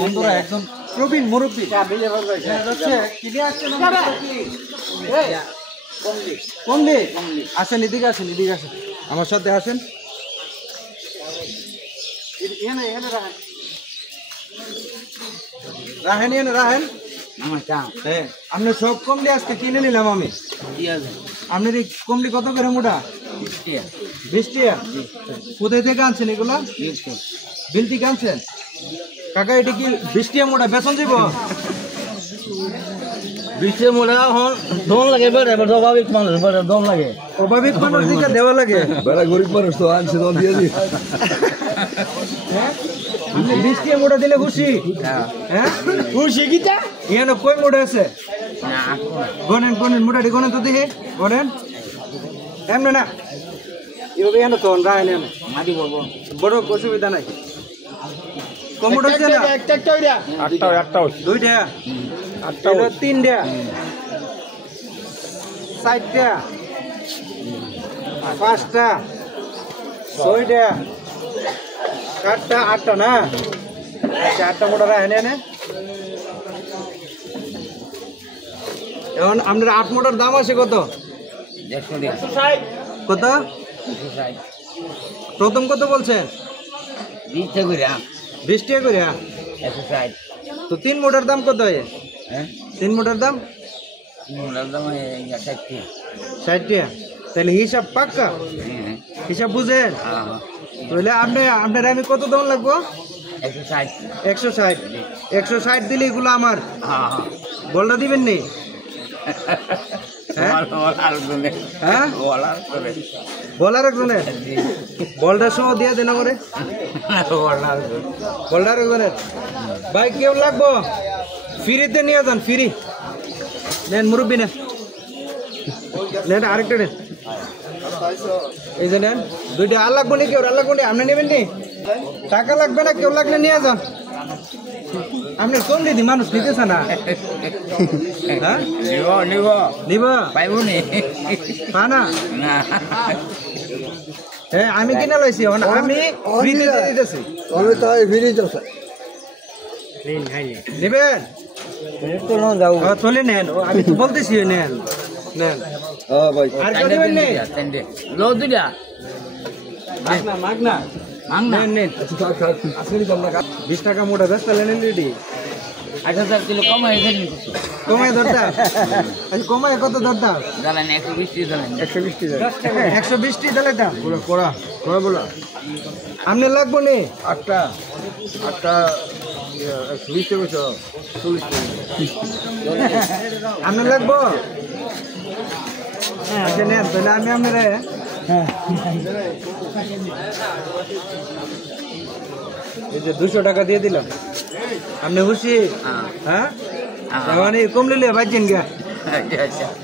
বন্ধুরা একজন প্রবীণ মুরব্বী কমলি আসেন, এদিকে আসেন, এদিকে আসেন, আমার সাথে আসেন। রাহেন রাহেন, হ্যাঁ আপনার সব কমলি আজকে কিনে নিলাম আমি। আপনার এই কমলি কত করে মোটা? 20 টাকা। কোথায় থেকে আনছেন এগুলা? বিল থেকে আনছেন? কাকা এটা কি 20 টাকা মোটা বেতন দিব? 20 টাকা মোটা দম লাগে, অভাবিক মানুষ দম লাগে, অভাবিক মানুষ দিকে দেওয়া লাগে। গরিব মানুষ তো আনছে, দম দিয়ে দিই। 20 টাকা মোটা দিলে খুশি? হ্যাঁ খুশি। গীতা এখানে কই মোটা আছে? গনেন গনেন, মোটাটি গনেন তো দেখে, গনেন। এমন না এভাবে এখানে তো রায় নেন, বড় অসুবিধা নাই। কমোড হচ্ছে না? দুইটা, 3টা, 4টা, 5টা, 6টা, 7টা, 8টা না? 8টা মোটা রায় নেন। এখন আপনার 8 মোটার দাম আছে কত? কত? প্রথম কত বলছেন? 20 টাকা করে। 20 টাকা করে। তো 3 মোটার দাম কত? 3 মোটার দাম 60 টাকা। তাহলে হিসাব পাক্কা? হিসাব বুঝেন? তাহলে আপনার আমি কত দাম লাগবো? 160। 160 দিলে এগুলো আমার। বলটা দিবেন নি? হ্যাঁ বলার একজনের বলটা সহ দিয়ে দেন আমারে। বলটার একজনের ভাই কেউ লাগবো? ফ্রিতে নিয়ে যান, ফ্রি নেন মুরব্বী, নেন নেন, আরেকটা নেন, এই যে নেন। 2টা। আর লাগবো নি? কেউ আর লাগবো নি? আপনি নেবেন নি? টাকা লাগবে না, কেউ লাগলে নিয়ে যান। আপনি কম দিদি মানুষ নিতেছে না। হ্যাঁ নিব পা না? হ্যাঁ আমি কিনে লাইছি, আমি ফ্রিতে দিতেছি। নেবেন? চলে নেন, আমি তো বলতেছি নেন নেন। আর কেউ নেবেন নি? মাগনা নেন নেন। 20 টাকা মোটা ব্যস্ত নেন রেডি। কমায় ধরতাম? আচ্ছা কমায় কত ধরতাম? 120 টি দিলাম। করা বলো আপনি লাগবো নি? 8টা 120 টাকা। 40 আপনার লাগবো? আচ্ছা নেন, তাহলে আমি আপনার এই যে 200 টাকা দিয়ে দিলাম। আপনি খুশি? হ্যাঁ মানে কমলে লিয়ে বাজছেন গা,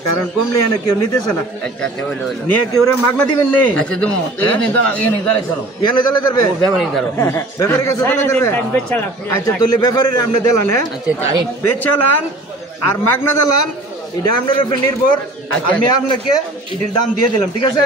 কারণ কমলে এনে কেউ নিতেছে না। নিয়ে কেউ মাগনা দিবেন নি? এখানে চলে যাবে ব্যাপারের কাছে চলে যাবে। আচ্ছা তাহলে ব্যাপারের আপনি দিলান, হ্যাঁ বেচালান আর মাগনা দিলান, এটা আপনার উপর নির্ভর। আমি আপনাকে এটার দাম দিয়ে দিলাম, ঠিক আছে?